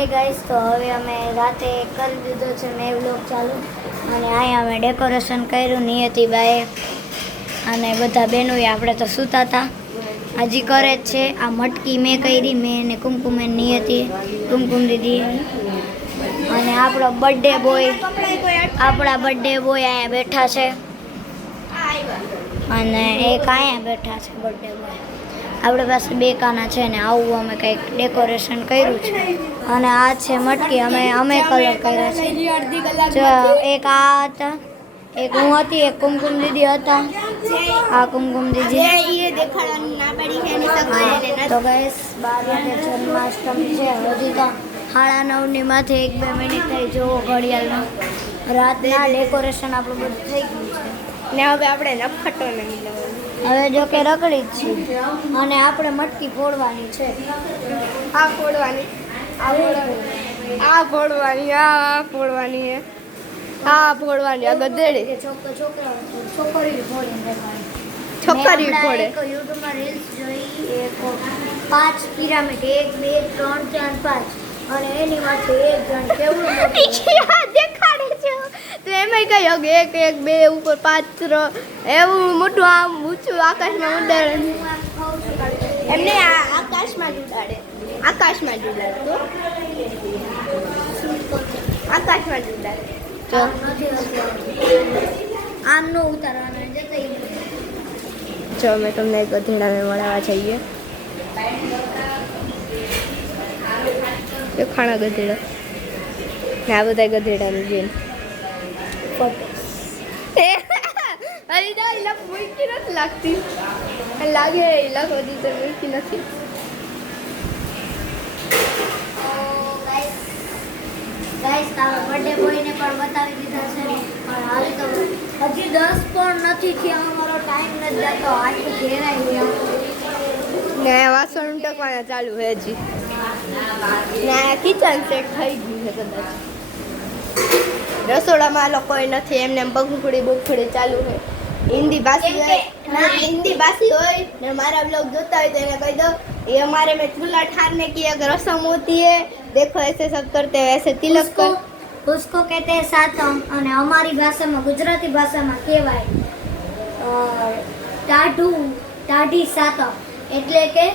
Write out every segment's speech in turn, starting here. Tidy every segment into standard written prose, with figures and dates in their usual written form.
હે ગાઈસ, તો હવે અમે રાતે કરી દીધો છે મેં વ્લોગ ચાલુ અને અહીંયા અમે ડેકોરેશન કર્યું નિયતિબાએ અને બધા બહેનોએ. આપણે તો સૂતા હતા, હજી કરે જ છે. આ મટકી મેં કરી, મેં અને કુમકુમે નિયતિ, કુમકુમ દીદી અને આપણો બર્થડે બોય અહીંયા બેઠા છે અને એક અહીંયા બેઠા છે બર્થડે બોય. આપણી પાસે બે કાના છે ને આવું અમે કંઈક ડેકોરેશન કર્યું છે. અને આ છે મટકી, અમે કલર કર્યા છે. જો એક આ હતા, એક હું હતી, એક કુમકુમ દીદી હતા. આ કુમકુમ દીદી તો ગાઈસ 12 વાગે જન્માષ્ટમી છે. હજી તો 9:30 માથે 1-2 મિનિટ થઈ. જોવો ઘડિયાળમાં રાતના ડેકોરેશન આપણું બધું થઈ ગયું છે ને હવે આપણે નફટો નહીં લેવાનું. હવે જો કે રગડી જ છે અને આપણે મટકી ફોડવાની છે. આ ફોડવાની, આ ફોડવાની, આ ફોડવાની, આ ફોડવાની હે, આ ફોડવાની, આ ગધેડી છોકરી ફોડીને દેખાડી. છોકરી ફોડે. એક યુટ્યુબમાં રીલ્સ જોઈ, એક 5 પિરામિડ, 1 2 3 4 5 અને એની માથે એક જણ કેવડું દેખાડે છે તો એમાં કઈ હગે 1 1 2 ઉપર 5 3 એવું મોટું આમ ઊંચું આકાશમાં ઉડાડે. એમને આકાશમાં જ ઉડાડે, આકાશમાં જ ઉડાડે, તો આકાશમાં જ ઉડાડે. તો આમ નો ઉતારવાના જતા. જો અમે તમને ગધેડાને મળવા જઈએ. ખાણા ગધેડા ને આ બધા ગધેડાની જેમ મૂકી નથી લાગતી, લાગે ઇલાક બધી તો મૂકી નથી. ગાઈસ બર્થડે બોયને પણ બતાવી દીધા છે પણ હાલ તો હજી 10 પણ નથી થયા. અમારો ટાઈમ નથી જતો, આટલું ઘેરાઈ ગયા ને વાસણ ઉટકવાના ચાલુ છે હજી ને કિચન સેટ થઈ ગયું છે કદાચ. રસોડામાં લોકોય નથી, એમને બગફુડી બગફુડી ચાલુ છે. હિન્દી ભાષી હોય ને મારા બ્લોગ જોતા હોય તો એને કહી દો ये हमारे में चूल्हा ठारने की एक रस्म होती है, देखो ऐसे सब करते हैं, ऐसे तिलक कर उसको कहते हैं सातम અને અમારી ભાષામાં ગુજરાતી ભાષામાં કહેવાય ટાઢી સાતમ. એટલે કે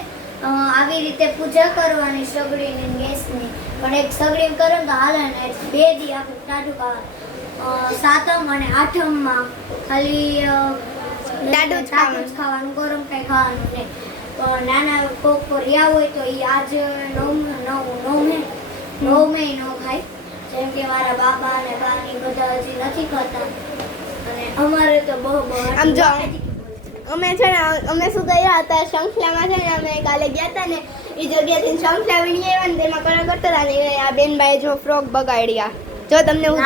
આવી રીતે પૂજા કરવાની સગડીની ગેસની, પણ એક સગડી કરો ને તો હાલે ને 2 દી આપણે ટાઢું ખાવાનું. સાતમ અને આઠમમાં ખાલી ટાઢું ખાવાનું, ગરમ કંઈ ખાવાનું નહીં. નાના કોક રહ્યા હોય તો એ આજ 9 મે ન ખાય. જેમ કે મારા બાપા અને બાની બધા હજી નથી ખાતા અને અમારે તો બહુ આમ જો અમે છે ને અમે શું કર્યા હતા શંખલામાં છે ને અમે કાલે ગયા હતા ને એ જગ્યાથી શંખલા વીણી આવ્યા ને તેમાં કલર કરતા હતા ને આ બેનભાઈ જો ફ્રોક બગાડ્યા. જો તમને હું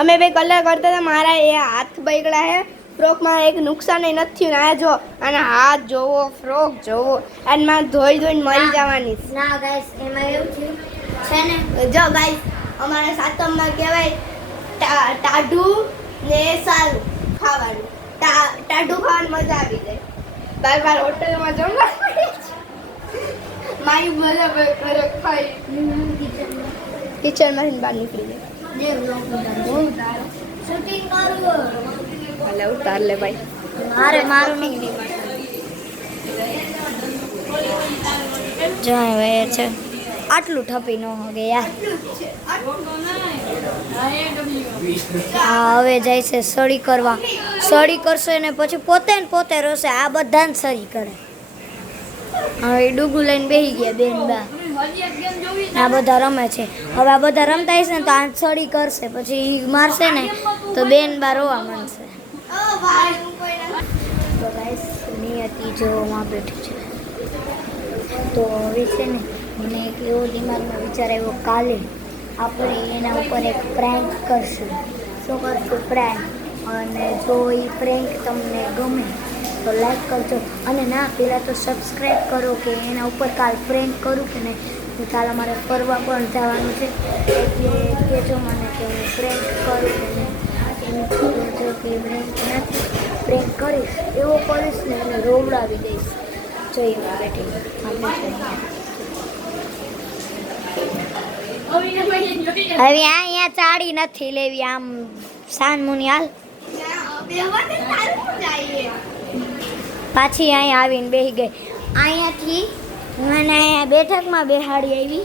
અમે બે કલર કરતા હતા, મારા એ હાથ બગડ્યા હે ફ્રોકમાં, એક નુકસાન નથી થયું. ના જો આના હાથ જોવો, ફ્રોક જોવો, અને માં ધોઈને મરી જવાની. ના ગાઈસ એમાં એવું થયું છે ને, જો ગાઈસ અમારા સાતમમાં કહેવાય ટાઢું ને સારું ખાવાનું. ટાઢું ખાવાની મજા આવી જાય. બાર હોટલમાં જમવા મારી મજા ઘરે ખાઈ કિચનમાંથી બહાર નીકળી જાય. શૂટિંગ કરું ભલે ઉતાર લે ભાઈ, મારું નહીં જાય હવે છે. આટલું ઠપી ન હોગે યાર. હા હવે જાય છે સળી કરવા. સળી કરશે ને પછી પોતે ને પોતે રોશે. આ બધાને સળી કરે. હવે ડૂગું લઈને બેસી ગયા બેન બા. આ બધા રમે છે. હવે આ બધા રમતા હશે ને તો આ સળી કરશે, પછી મારશે ને તો બેન બા રોવા માંડશે. તો ગાઈસ નિયતિ જોવામાં બેઠી છે. તો હવે છે ને મને એક એવો દિમાગમાં વિચાર આવ્યો, કાલે આપણે એના ઉપર એક પ્રેન્ક કરશું. શું કરશું? પ્રેન્ક. અને જો એ પ્રેન્ક તમને ગમે તો લાઈક કરજો અને ના પહેલાં તો સબસ્ક્રાઈબ કરો કે એના ઉપર કાલ પ્રેન્ક કરું કે નહીં. કાલ અમારે ફરવા પણ જવાનું છે એટલે કહેજો મને કે હું પ્રેન્ક કરું કે નહીં. જો કે પ્રેન્ક નથી, પ્રેન્ક કરીશ એવો કરીશ ને એને રોવડાવી દઈશ. જોઈએ બેઠી આપણે જોઈએ. હવે અહીંયા ચાડી નથી લેવી આમ સાન મુની હાલ પાછી અહીંયા આવીને બેસી ગઈ અહીંયાથી મને અહીંયા બેઠકમાં બેહાડી આવી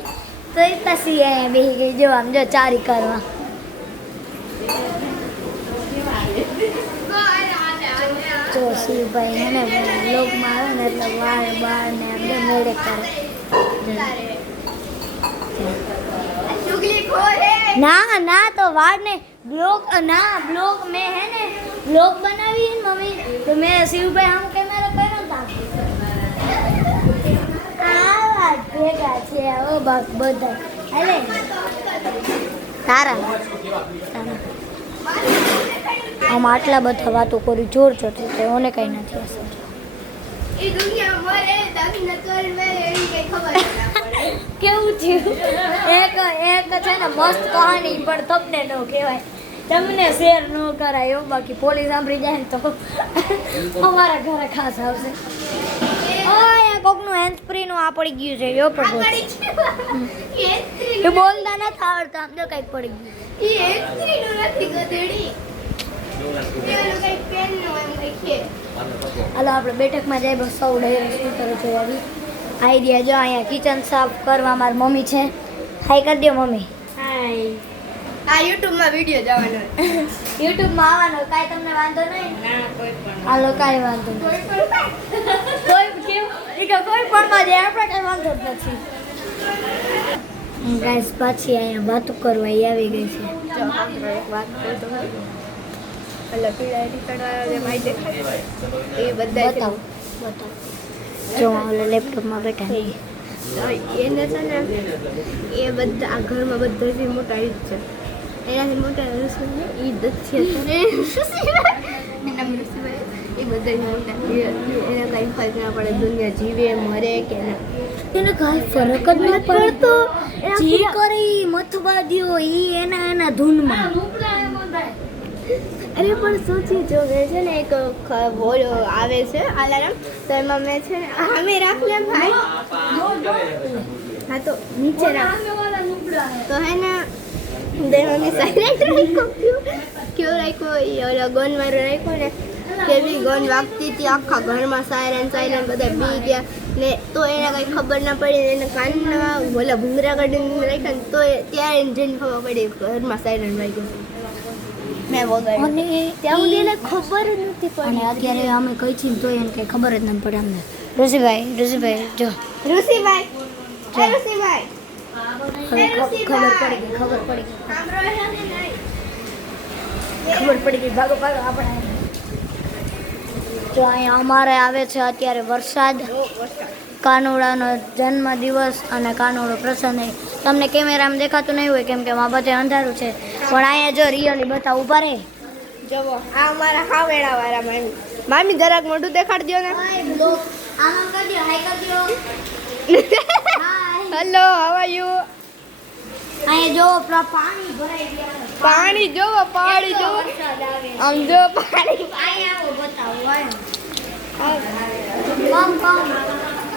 તો એ પછી અહીંયા બેસી ગઈ જો આમ જો ચારી કરવા જો શિવભાઈ હે ને બ્લોગમાં આવે ને એટલે વાળ બાળ ને આમ જો મેળે કરે ના ના તો વાળ ને બ્લોગ ના બ્લોગ મેં હે ને બ્લોગ બનાવી ને મમ્મી તો મેં શિવભાઈ આમ કેમેરો કર્યો તા આ વાત ભેગા છે ઓ બાપ બધા હાલે તારા આમ આટલા બધા વાતો કરી જોર જોરથી તો ઓને કઈ નથી અસર એ દુનિયા મરે દક્ષિણ કરવે એવી કઈ ખબર ના પડે કેવું થયું એક છે ને મસ્ત કહાની પણ તમને ન કહેવાય તમને શેર ન કરાય એવું બાકી પોલીસ સાંભળી જાય ને તો અમારા ઘરે ખાસ આવશે અહીંયા કોકનું હેન્ડ ફ્રી નું આ પડી ગયું છે યો પણ એ બોલતા નથી આવડતા આમ તો કંઈક પડી ગયું એ એન્ટ્રી નો નથી ગધેડી એનો કઈ પેન નો એમ કઈ છે હાલો આપણે બેઠકમાં જાય બસ સૌ ડાયરેક્ટ શું કરે છે આવી આઈડિયા જો અહીંયા કિચન સાફ કરવા મારી મમ્મી છે હાઈ કરી દો મમ્મી હાય આ YouTube માં વિડિયો જવાનો યુટ્યુબમાં આવવાનો કાંઈ તમને વાંધો નહીં ના કોઈ પણ હાલો કાંઈ વાંધો નહીં કોઈ કેવું એ કે કોઈ પણ માં જાય આપણે કાંઈ વાંધો જ નથી ગાઈસ પાછી અહીંયા વાતો કરવા ઈ આવી ગઈ છે જો આપણે એક વાત કહું તો એટલે પીળા નીકળવા જે માઈ દેખાય એ બધા બતાવો બતાવો જો ઓલા લેપટોપમાં બેઠા છે એને છે ને એ બધા આ ઘરમાં બધાથી મોટા ઈ જ છે એનાથી મોટા રસોઈ ઈ જ છે એના રસોઈ એ બધા મોટા એને કઈ ફરક ના પડે દુનિયા જીવે મરે કે ના એને કાંઈ ફરક જ ન પડતો જી કરી મથવા દ્યો ઈ એના ધૂનમાં અરે પણ સોચી જો મેં છે ને એક આવે છે અલાર્મ તો એમાં મેં છે ને અમે રાખ લે ભાઈ હા તો નીચે રાખ તો હે ને દેવા મેં સાયલેન્ટ રાખ્યો ક્યો રાખ્યો એ ઓલા ગન મારો રાખ્યો ને કેવી ગન વાગતી હતી આખા ઘરમાં સાયરન બધા બી ગયા ને તો એને કઈ ખબર ના પડી એને કાનમાં ઓલા ભૂંગરા કાઢીને રાખ્યા ને તો ત્યારે એને જઈને ખબર પડી ઘરમાં સાયરન વાગ્યું મેં વગાડ્યું અને ત્યાં સુધી એને ખબર જ નથી અને પડી અત્યારે અમે કહી છીએ ને તો એને કંઈ ખબર જ ન પડે અમને ઋષિભાઈ જો ઋષિભાઈ ઋષિભાઈ હવે ખબર પડી ગઈ ખબર પડી ગઈ ભાગો આપણે જો અહીંયા અમારે આવે છે અત્યારે વરસાદ કાનુડાનો જન્મ દિવસ અને કાનુડો પ્રસન્ન તમને કેમેરામાં દેખાતું નહીં હોય કેમ કે આ બધે અંધારું છે પણ અહીંયા જો રિયલી બધા ઊભા રહે જવો આ અમારા ખાવેડા વાળા મામી જરાક મોઢું દેખાડજો ને હેલો હાવ આર યુ અહીંયા જો પાણી ભરાઈ ગયા પાણી જોવો આમ જો પાણી અહીંયા આવો બતાવો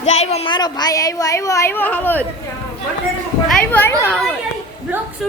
જાય મારો ભાઈ આવ્યો હવે બ્લોક શૂટ